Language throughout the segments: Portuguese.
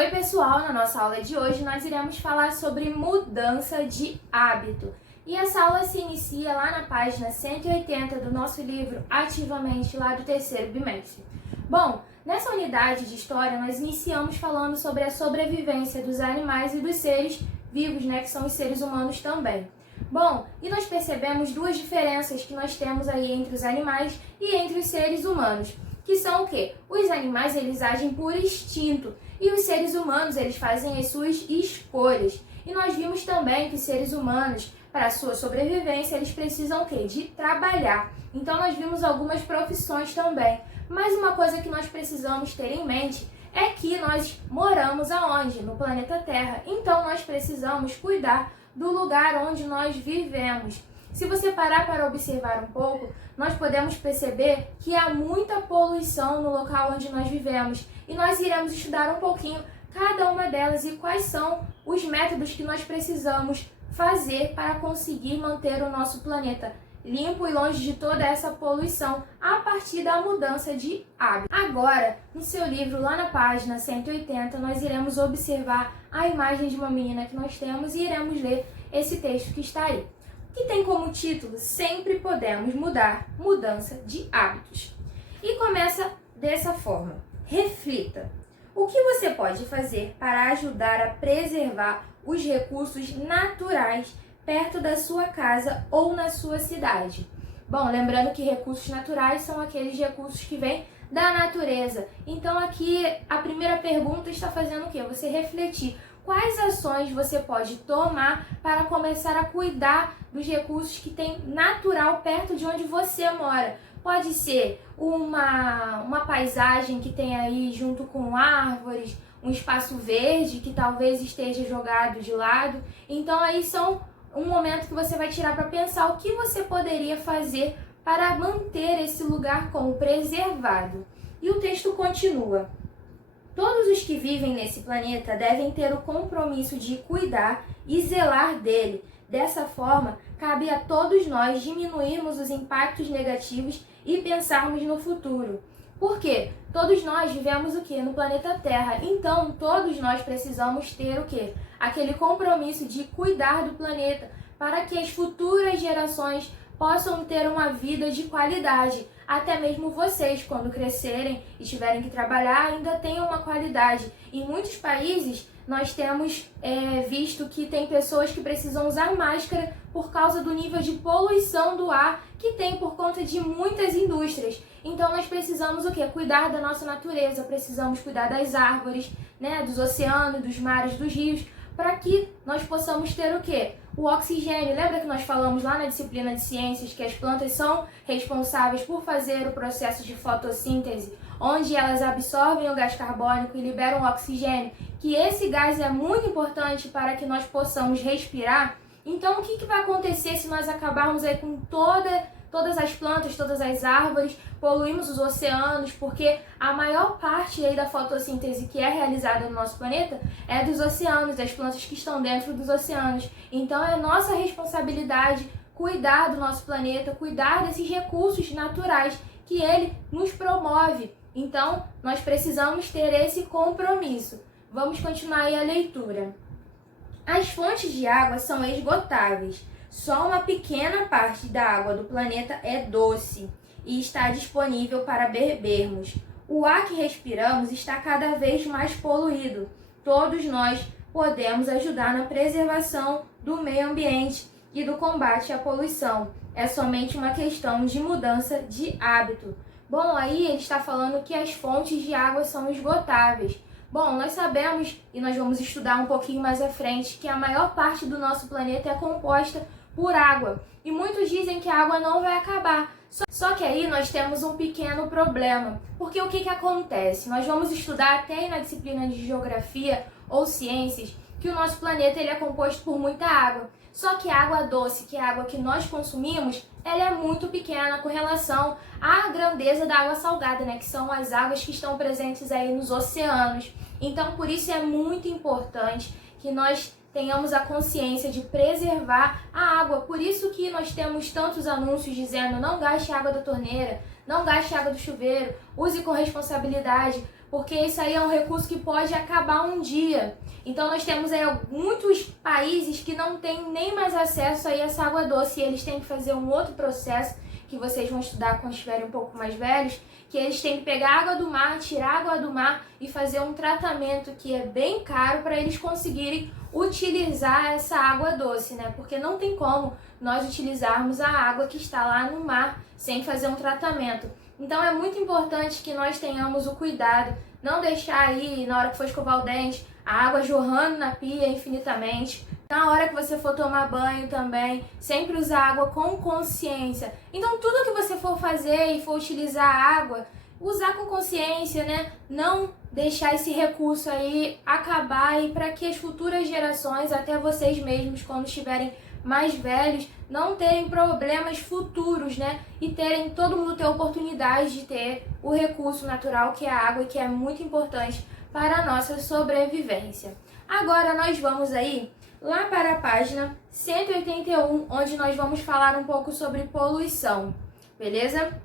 Oi pessoal, na nossa aula de hoje nós iremos falar sobre mudança de hábito. E essa aula se inicia lá na página 180 do nosso livro Ativamente, lá do terceiro bimestre. Bom, nessa unidade de história nós iniciamos falando sobre a sobrevivência dos animais e dos seres vivos, que são os seres humanos também. Bom, e nós percebemos duas diferenças que nós temos aí entre os animais e entre os seres humanos, que são o quê? Os animais, eles agem por instinto, e os seres humanos, eles fazem as suas escolhas. E nós vimos também que os seres humanos, para a sua sobrevivência, eles precisam o quê? De trabalhar. Então nós vimos algumas profissões também. Mas uma coisa que nós precisamos ter em mente é que nós moramos aonde? No planeta Terra. Então nós precisamos cuidar do lugar onde nós vivemos. Se você parar para observar um pouco, nós podemos perceber que há muita poluição no local onde nós vivemos. E nós iremos estudar um pouquinho cada uma delas e quais são os métodos que nós precisamos fazer para conseguir manter o nosso planeta limpo e longe de toda essa poluição a partir da mudança de hábito. Agora, no seu livro, lá na página 180, nós iremos observar a imagem de uma menina que nós temos e iremos ler esse texto que está aí, que tem como título Sempre Podemos Mudar, Mudança de Hábitos. E começa dessa forma: reflita. O que você pode fazer para ajudar a preservar os recursos naturais perto da sua casa ou na sua cidade? Bom, lembrando que recursos naturais são aqueles recursos que vêm da natureza. Então aqui a primeira pergunta está fazendo o quê? Você refletir. Quais ações você pode tomar para começar a cuidar dos recursos que tem natural perto de onde você mora? Pode ser uma paisagem que tem aí junto com árvores, um espaço verde que talvez esteja jogado de lado. Então aí são um momento que você vai tirar para pensar o que você poderia fazer para manter esse lugar como preservado. E o texto continua: todos os que vivem nesse planeta devem ter o compromisso de cuidar e zelar dele. Dessa forma, cabe a todos nós diminuirmos os impactos negativos e pensarmos no futuro. Por quê? Todos nós vivemos o quê? No planeta Terra. Então, todos nós precisamos ter o quê? Aquele compromisso de cuidar do planeta para que as futuras gerações possam ter uma vida de qualidade. Até mesmo vocês, quando crescerem e tiverem que trabalhar, ainda tenham uma qualidade. Em muitos países, nós temos visto que tem pessoas que precisam usar máscara por causa do nível de poluição do ar que tem por conta de muitas indústrias. Então nós precisamos o quê? Cuidar da nossa natureza, precisamos cuidar das árvores, dos oceanos, dos mares, dos rios, para que nós possamos ter o quê? O oxigênio. Lembra que nós falamos lá na disciplina de ciências que as plantas são responsáveis por fazer o processo de fotossíntese, onde elas absorvem o gás carbônico e liberam o oxigênio, que esse gás é muito importante para que nós possamos respirar? Então o que vai acontecer se nós acabarmos aí com todas as plantas, todas as árvores, poluímos os oceanos, porque a maior parte aí da fotossíntese que é realizada no nosso planeta é dos oceanos, das plantas que estão dentro dos oceanos. Então é nossa responsabilidade cuidar do nosso planeta, cuidar desses recursos naturais que ele nos promove. Então nós precisamos ter esse compromisso. Vamos continuar aí a leitura. As fontes de água são esgotáveis. Só uma pequena parte da água do planeta é doce e está disponível para bebermos. O ar que respiramos está cada vez mais poluído. Todos nós podemos ajudar na preservação do meio ambiente e do combate à poluição. É somente uma questão de mudança de hábito. Bom, aí ele está falando que as fontes de água são esgotáveis. Bom, nós sabemos, e nós vamos estudar um pouquinho mais à frente, que a maior parte do nosso planeta é composta por água. E muitos dizem que a água não vai acabar. Só que aí nós temos um pequeno problema. Porque o que acontece? Nós vamos estudar até na disciplina de geografia ou ciências que o nosso planeta ele é composto por muita água. Só que a água doce, que é a água que nós consumimos, ela é muito pequena com relação à grandeza da água salgada, que são as águas que estão presentes aí nos oceanos. Então, por isso é muito importante que nós tenhamos a consciência de preservar a água. Por isso que nós temos tantos anúncios dizendo: não gaste água da torneira, não gaste água do chuveiro, use com responsabilidade. porque isso aí é um recurso que pode acabar um dia. Então nós temos aí muitos países que não têm nem mais acesso aí a essa água doce, e eles têm que fazer um outro processo que vocês vão estudar quando estiverem um pouco mais velhos, que eles têm que pegar água do mar, tirar água do mar e fazer um tratamento que é bem caro para eles conseguirem utilizar essa água doce, né? Porque não tem como nós utilizarmos a água que está lá no mar sem fazer um tratamento. Então é muito importante que nós tenhamos o cuidado, não deixar aí, na hora que for escovar o dente, a água jorrando na pia infinitamente. Na hora que você for tomar banho também, sempre usar água com consciência. Então tudo que você for fazer e for utilizar água, usar com consciência, né? Não deixar esse recurso aí acabar, aí para que as futuras gerações, até vocês mesmos, quando estiverem mais velhos, não terem problemas futuros, né? E terem, todo mundo ter oportunidade de ter o recurso natural que é a água, e que é muito importante para a nossa sobrevivência. Agora nós vamos aí lá para a página 181, onde nós vamos falar um pouco sobre poluição, beleza?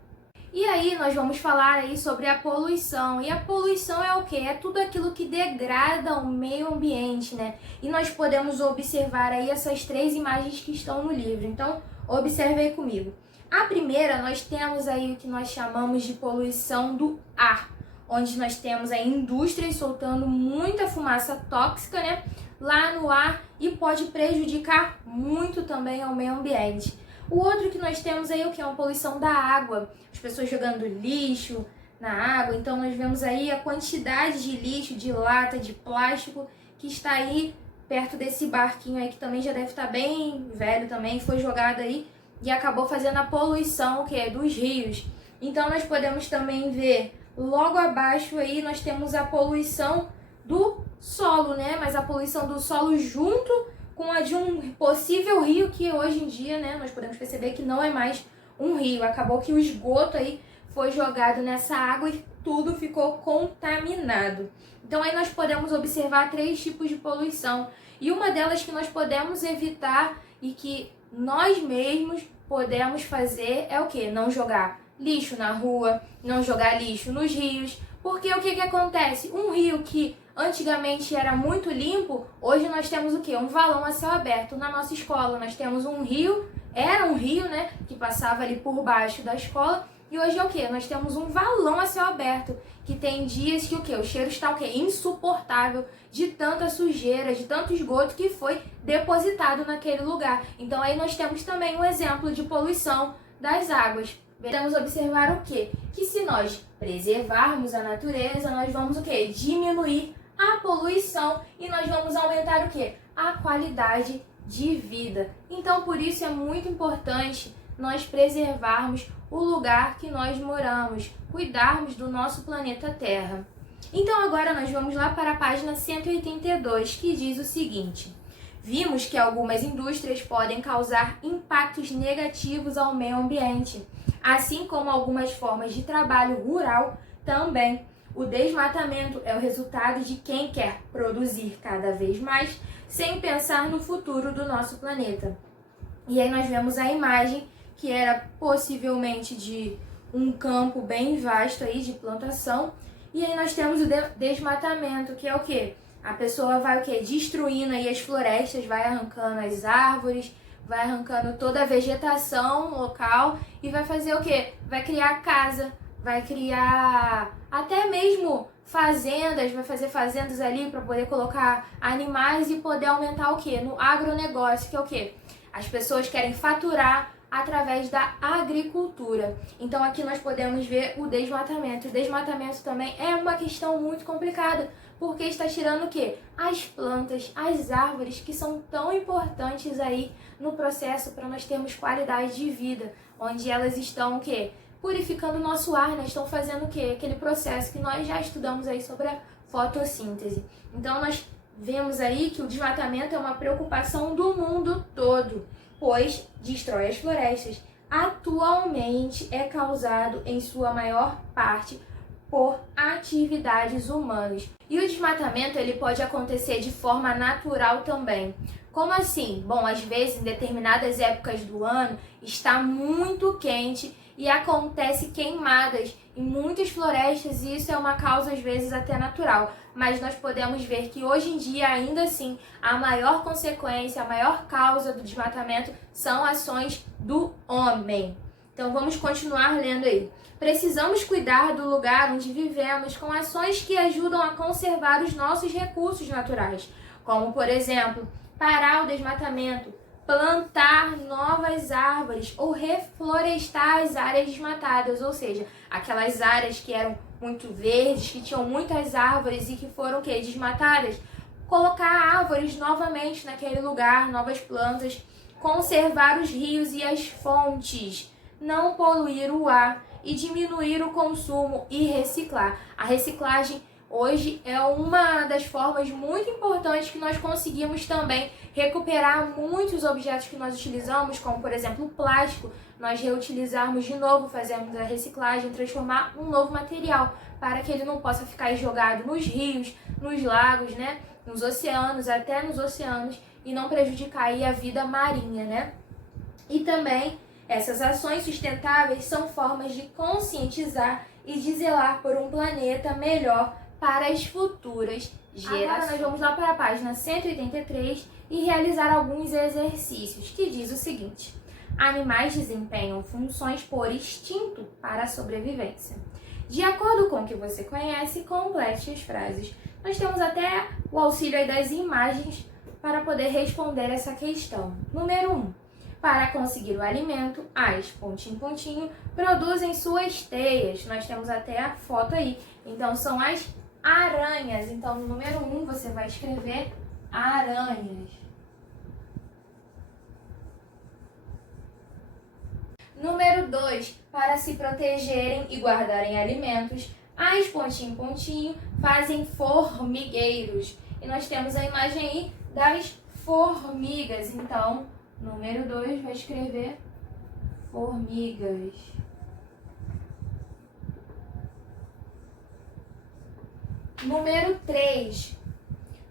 E aí nós vamos falar aí sobre a poluição. E a poluição é o quê? É tudo aquilo que degrada o meio ambiente, né? E nós podemos observar aí essas 3 imagens que estão no livro. Então, observe aí comigo. A primeira, nós temos aí o que nós chamamos de poluição do ar, onde nós temos aí indústrias soltando muita fumaça tóxica, né, lá no ar, e pode prejudicar muito também ao meio ambiente. O outro que nós temos aí, o que é uma poluição da água, as pessoas jogando lixo na água. Então nós vemos aí a quantidade de lixo, de lata, de plástico que está aí perto desse barquinho aí, que também já deve estar bem velho também, foi jogado aí e acabou fazendo a poluição, que é dos rios. Então nós podemos também ver logo abaixo aí, nós temos a poluição do solo, né? Mas a poluição do solo junto com a de um possível rio, que hoje em dia, né, nós podemos perceber que não é mais um rio. Acabou que o esgoto aí foi jogado nessa água e tudo ficou contaminado. Então aí nós podemos observar 3 tipos de poluição. E uma delas que nós podemos evitar e que nós mesmos podemos fazer é o quê? Não jogar lixo na rua, não jogar lixo nos rios. Porque o que acontece? Um rio que antigamente era muito limpo, hoje nós temos o quê? Um valão a céu aberto. Na nossa escola nós temos um rio, era um rio, né, que passava ali por baixo da escola, e hoje é o quê? Nós temos um valão a céu aberto, que tem dias que o quê? O cheiro está o quê? Insuportável de tanta sujeira, de tanto esgoto que foi depositado naquele lugar. Então aí nós temos também um exemplo de poluição das águas. Vamos observar o quê? Que se nós preservarmos a natureza, nós vamos o quê? Diminuir a poluição e nós vamos aumentar o quê? A qualidade de vida. Então, por isso é muito importante nós preservarmos o lugar que nós moramos, cuidarmos do nosso planeta Terra. Então, agora nós vamos lá para a página 182, que diz o seguinte: vimos que algumas indústrias podem causar impactos negativos ao meio ambiente, assim como algumas formas de trabalho rural também. O desmatamento é o resultado de quem quer produzir cada vez mais sem pensar no futuro do nosso planeta. E aí nós vemos a imagem que era possivelmente de um campo bem vasto aí de plantação. E aí nós temos o desmatamento, que é o quê? A pessoa vai o quê? Destruindo aí as florestas, vai arrancando as árvores, vai arrancando toda a vegetação local e vai fazer o quê? Vai criar casa, vai criar até mesmo fazendas, vai fazer fazendas ali para poder colocar animais e poder aumentar o quê? No agronegócio, que é o quê? As pessoas querem faturar através da agricultura. Então aqui nós podemos ver o desmatamento. O desmatamento também é uma questão muito complicada, porque está tirando o quê? As plantas, as árvores, que são tão importantes aí no processo para nós termos qualidade de vida, onde elas estão o quê? Purificando o nosso ar, né? Estão fazendo o quê? Aquele processo que nós já estudamos aí sobre a fotossíntese. Então nós vemos aí que o desmatamento é uma preocupação do mundo todo, pois destrói as florestas. Atualmente é causado em sua maior parte por atividades humanas. E o desmatamento ele pode acontecer de forma natural também. Como assim? Bom, às vezes em determinadas épocas do ano está muito quente e acontece queimadas em muitas florestas, e isso é uma causa às vezes até natural, mas nós podemos ver que hoje em dia ainda assim a maior consequência, a maior causa do desmatamento são ações do homem. Então vamos continuar lendo aí. Precisamos cuidar do lugar onde vivemos com ações que ajudam a conservar os nossos recursos naturais, como por exemplo, parar o desmatamento, plantar novas árvores ou reflorestar as áreas desmatadas, ou seja, aquelas áreas que eram muito verdes, que tinham muitas árvores e que foram desmatadas, colocar árvores novamente naquele lugar, novas plantas, conservar os rios e as fontes, não poluir o ar e diminuir o consumo e reciclar. A reciclagem hoje é uma das formas muito importantes que nós conseguimos também recuperar muitos objetos que nós utilizamos, como por exemplo o plástico, nós reutilizarmos de novo, fazermos a reciclagem, transformar um novo material, para que ele não possa ficar jogado nos rios, nos lagos, né, nos oceanos, até nos oceanos, e não prejudicar aí a vida marinha, né? E também essas ações sustentáveis são formas de conscientizar e de zelar por um planeta melhor para as futuras gerações. Agora nós vamos lá para a página 183 e realizar alguns exercícios, que diz o seguinte: animais desempenham funções por instinto para a sobrevivência. De acordo com o que você conhece, complete as frases. Nós temos até o auxílio aí das imagens para poder responder essa questão. Número 1. Para conseguir o alimento, as pontinho, produzem suas teias. Nós temos até a foto aí. Então, são as aranhas. Então, no número 1, você vai escrever aranhas. Número 2, para se protegerem e guardarem alimentos, as pontinho, fazem formigueiros. E nós temos a imagem aí das formigas. Então, número 2 vai escrever formigas. Número 3,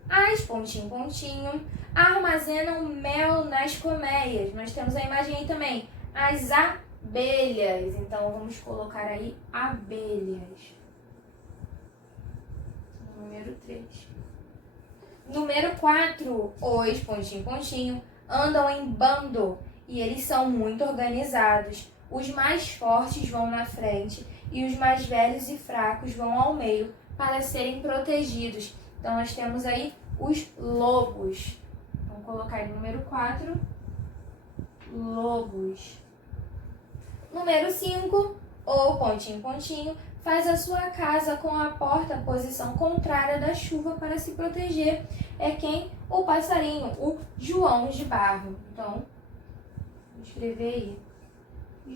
as pontinho, armazenam mel nas colmeias. Nós temos a imagem aí também, as abelhas. Então, vamos colocar aí abelhas. Número 3. Número 4, os pontinho, andam em bando e eles são muito organizados. Os mais fortes vão na frente e os mais velhos e fracos vão ao meio para serem protegidos. Então, nós temos aí os lobos. Vamos colocar aí número 4, lobos. Número 5, o pontinho, faz a sua casa com a porta posição contrária da chuva para se proteger. É quem? O passarinho, o João de Barro. Então, vou escrever aí,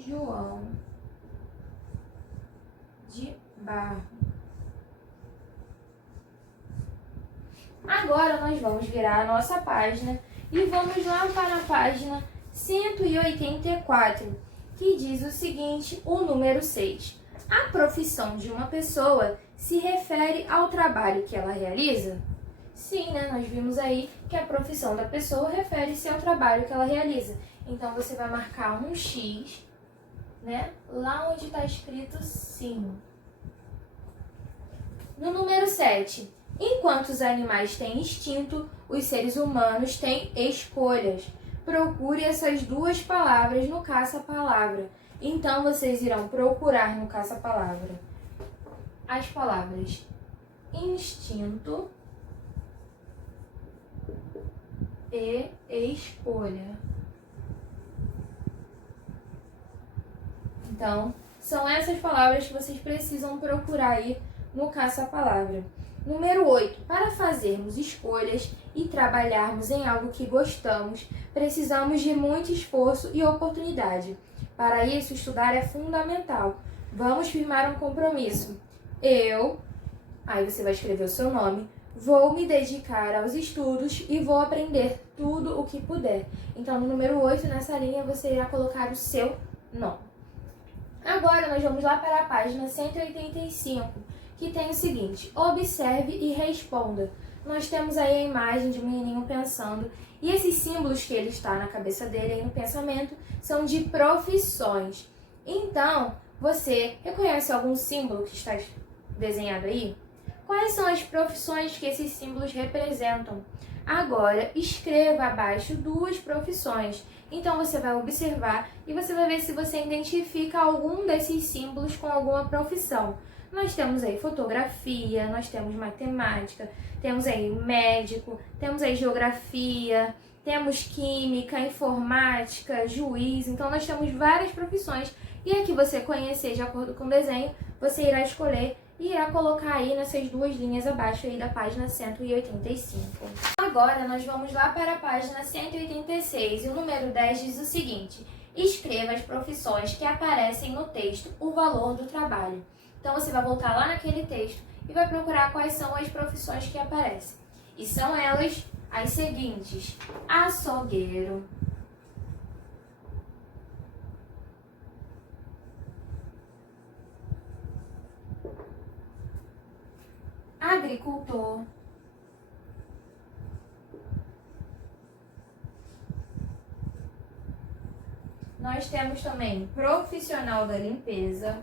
João de Barro. Agora nós vamos virar a nossa página e vamos lá para a página 184, que diz o seguinte, o número 6. A profissão de uma pessoa se refere ao trabalho que ela realiza? Sim, né? Nós vimos aí que a profissão da pessoa refere-se ao trabalho que ela realiza. Então, você vai marcar um X, né? Lá onde está escrito sim. No número 7. Enquanto os animais têm instinto, os seres humanos têm escolhas. Procure essas duas palavras no caça-palavra. Então, vocês irão procurar no caça-palavra as palavras instinto e escolha. Então, são essas palavras que vocês precisam procurar aí no caça-palavra. Número 8. Para fazermos escolhas e trabalharmos em algo que gostamos, precisamos de muito esforço e oportunidade. Para isso, estudar é fundamental. Vamos firmar um compromisso. Eu, aí você vai escrever o seu nome, vou me dedicar aos estudos e vou aprender tudo o que puder. Então, no número 8, nessa linha, você irá colocar o seu nome. Agora, nós vamos lá para a página 185, que tem o seguinte: observe e responda. Nós temos aí a imagem de um menininho pensando, e esses símbolos que ele está na cabeça dele, aí no pensamento, são de profissões. Então, você reconhece algum símbolo que está desenhado aí? Quais são as profissões que esses símbolos representam? Agora, escreva abaixo 2 profissões. Então, você vai observar e você vai ver se você identifica algum desses símbolos com alguma profissão. Nós temos aí fotografia, nós temos matemática, temos aí médico, temos aí geografia, temos química, informática, juiz. Então, nós temos várias profissões. E a que você conhecer de acordo com o desenho, você irá escolher e irá colocar aí nessas 2 linhas abaixo aí da página 185. Agora, nós vamos lá para a página 186 e o número 10 diz o seguinte: escreva as profissões que aparecem no texto, o valor do trabalho. Então, você vai voltar lá naquele texto e vai procurar quais são as profissões que aparecem. E são elas as seguintes: açougueiro, agricultor, nós temos também profissional da limpeza,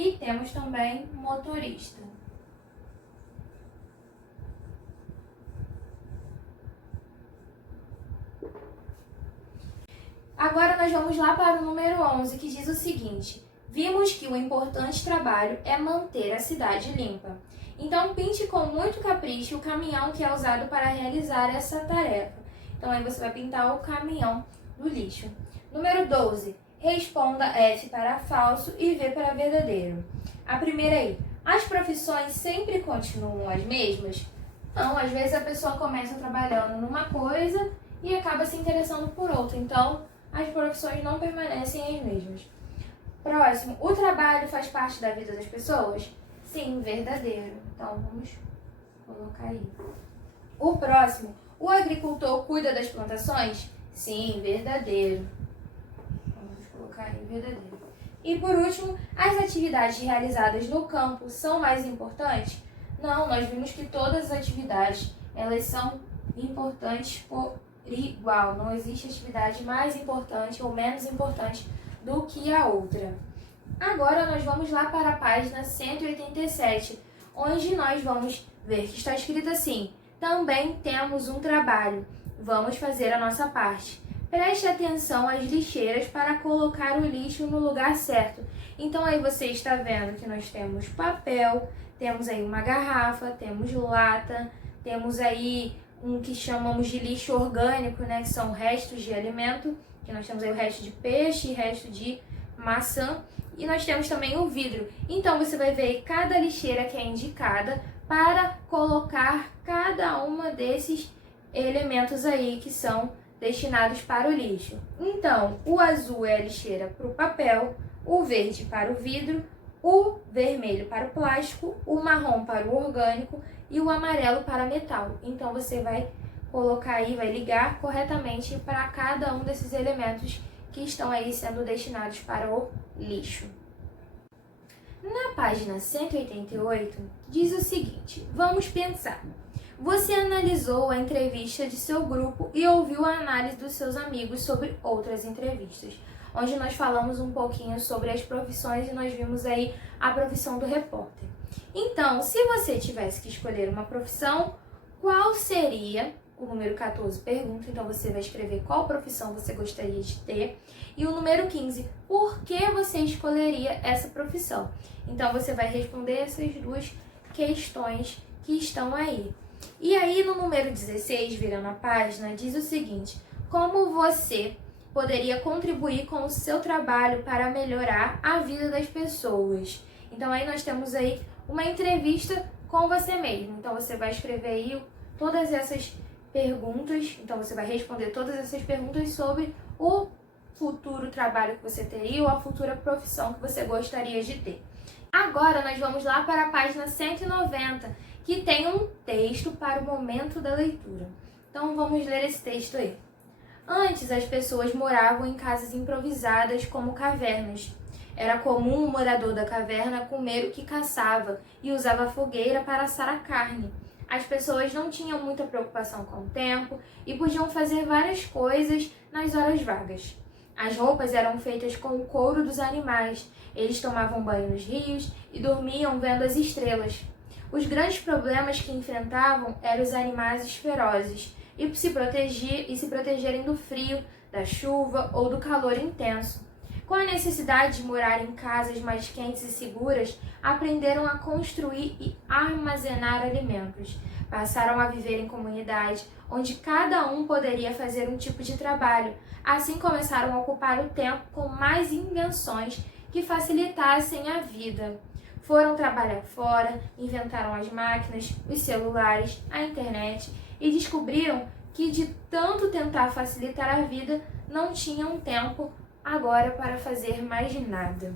e temos também motorista. Agora nós vamos lá para o número 11, que diz o seguinte: vimos que o importante trabalho é manter a cidade limpa. Então, pinte com muito capricho o caminhão que é usado para realizar essa tarefa. Então, aí você vai pintar o caminhão do lixo. Número 12. Responda F para falso e V para verdadeiro. A primeira aí: as profissões sempre continuam as mesmas? Não, às vezes a pessoa começa trabalhando numa coisa e acaba se interessando por outra. Então, as profissões não permanecem as mesmas. Próximo: o trabalho faz parte da vida das pessoas? Sim, verdadeiro. Então, vamos colocar aí. O próximo: o agricultor cuida das plantações? Sim, verdadeiro. Verdadeiro. E por último, as atividades realizadas no campo são mais importantes? Não, nós vimos que todas as atividades, elas são importantes por igual. Não existe atividade mais importante ou menos importante do que a outra. Agora nós vamos lá para a página 187, onde nós vamos ver que está escrito assim: também temos um trabalho, vamos fazer a nossa parte. Preste atenção às lixeiras para colocar o lixo no lugar certo. Então aí você está vendo que nós temos papel, temos aí uma garrafa, temos lata, temos aí um que chamamos de lixo orgânico, né, que são restos de alimento, que nós temos aí o resto de peixe, resto de maçã, e nós temos também o vidro. Então você vai ver cada lixeira que é indicada para colocar cada uma desses elementos aí que são destinados para o lixo. Então, o azul é a lixeira para o papel, o verde para o vidro, o vermelho para o plástico, o marrom para o orgânico e o amarelo para metal. Então, você vai colocar aí, vai ligar corretamente para cada um desses elementos que estão aí sendo destinados para o lixo. Na página 188, diz o seguinte: vamos pensar. Você analisou a entrevista de seu grupo e ouviu a análise dos seus amigos sobre outras entrevistas, onde nós falamos um pouquinho sobre as profissões e nós vimos aí a profissão do repórter. Então, se você tivesse que escolher uma profissão, qual seria? O número 14 pergunta, então você vai escrever qual profissão você gostaria de ter. E o número 15, por que você escolheria essa profissão? Então você vai responder essas 2 questões que estão aí. E aí no número 16, virando a página, diz o seguinte: como você poderia contribuir com o seu trabalho para melhorar a vida das pessoas? Então aí nós temos aí uma entrevista com você mesmo. Então você vai escrever aí todas essas perguntas, então você vai responder todas essas perguntas sobre o futuro trabalho que você teria ou a futura profissão que você gostaria de ter. Agora nós vamos lá para a página 190, que tem um texto para o momento da leitura. Então vamos ler esse texto aí. Antes, as pessoas moravam em casas improvisadas como cavernas. Era comum o morador da caverna comer o que caçava e usava a fogueira para assar a carne. As pessoas não tinham muita preocupação com o tempo e podiam fazer várias coisas nas horas vagas. As roupas eram feitas com o couro dos animais. Eles tomavam banho nos rios e dormiam vendo as estrelas. Os grandes problemas que enfrentavam eram os animais ferozes e se protegerem do frio, da chuva ou do calor intenso. Com a necessidade de morar em casas mais quentes e seguras, aprenderam a construir e armazenar alimentos. Passaram a viver em comunidade, onde cada um poderia fazer um tipo de trabalho. Assim começaram a ocupar o tempo com mais invenções que facilitassem a vida. Foram trabalhar fora, inventaram as máquinas, os celulares, a internet e descobriram que de tanto tentar facilitar a vida, não tinham tempo agora para fazer mais nada.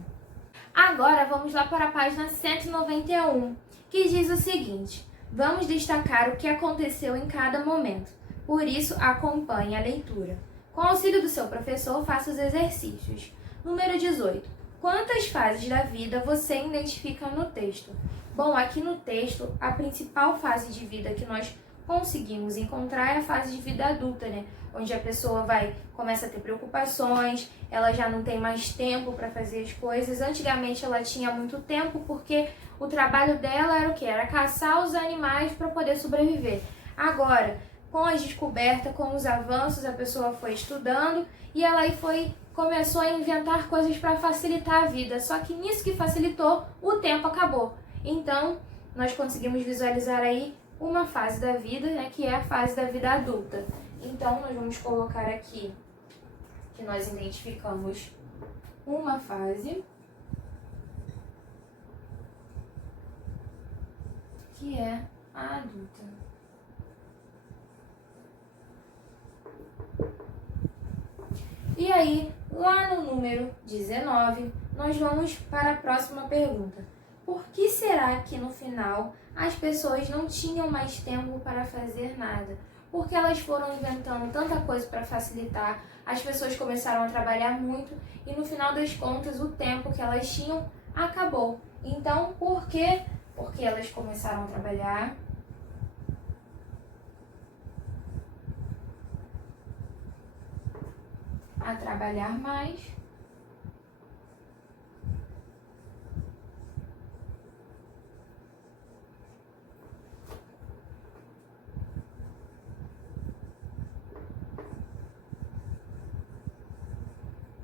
Agora vamos lá para a página 191, que diz o seguinte: vamos destacar o que aconteceu em cada momento. Por isso, acompanhe a leitura. Com o auxílio do seu professor, faça os exercícios. Número 18. Quantas fases da vida você identifica no texto? Bom, aqui no texto, a principal fase de vida que nós conseguimos encontrar é a fase de vida adulta, né? Onde a pessoa começa a ter preocupações, ela já não tem mais tempo para fazer as coisas. Antigamente ela tinha muito tempo porque o trabalho dela era o quê? Era caçar os animais para poder sobreviver. Agora, com a descoberta, com os avanços, a pessoa foi estudando e ela aí começou a inventar coisas para facilitar a vida. Só que nisso que facilitou, o tempo acabou. Então, nós conseguimos visualizar aí uma fase da vida, né, que é a fase da vida adulta. Então, nós vamos colocar aqui que nós identificamos uma fase, que é a adulta. E aí, lá no número 19, nós vamos para a próxima pergunta. Por que será que no final as pessoas não tinham mais tempo para fazer nada? Porque elas foram inventando tanta coisa para facilitar, as pessoas começaram a trabalhar muito e no final das contas o tempo que elas tinham acabou. Então, por quê? Porque elas começaram a trabalhar, mais.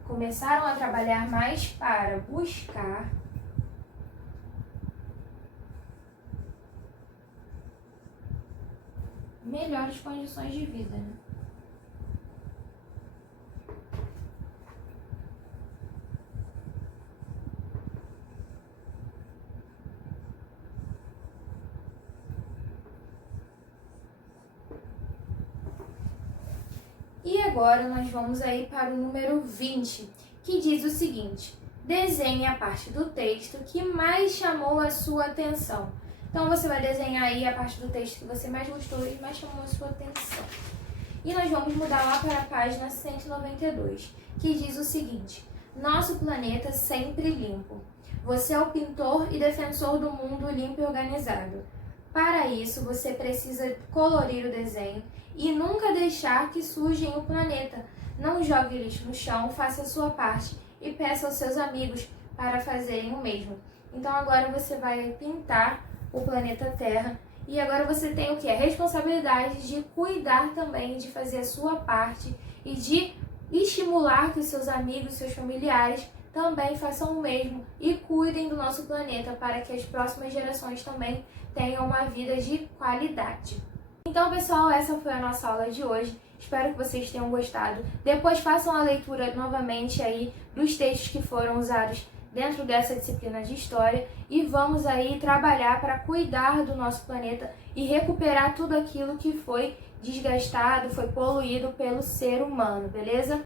Começaram a trabalhar mais para buscar melhores condições de vida, né? E agora nós vamos aí para o número 20, que diz o seguinte: desenhe a parte do texto que mais chamou a sua atenção. Então você vai desenhar aí a parte do texto que você mais gostou e mais chamou a sua atenção. E nós vamos mudar lá para a página 192, que diz o seguinte: nosso planeta sempre limpo. Você é o pintor e defensor do mundo limpo e organizado. Para isso, você precisa colorir o desenho e nunca deixar que sujem o planeta. Não jogue lixo no chão, faça a sua parte e peça aos seus amigos para fazerem o mesmo. Então agora você vai pintar o planeta Terra e agora você tem o que? A responsabilidade de cuidar também, de fazer a sua parte e de estimular que os seus amigos, seus familiares também façam o mesmo e cuidem do nosso planeta para que as próximas gerações também tenham uma vida de qualidade. Então, pessoal, essa foi a nossa aula de hoje. Espero que vocês tenham gostado. Depois façam a leitura novamente aí dos textos que foram usados dentro dessa disciplina de História e vamos aí trabalhar para cuidar do nosso planeta e recuperar tudo aquilo que foi desgastado, foi poluído pelo ser humano, beleza?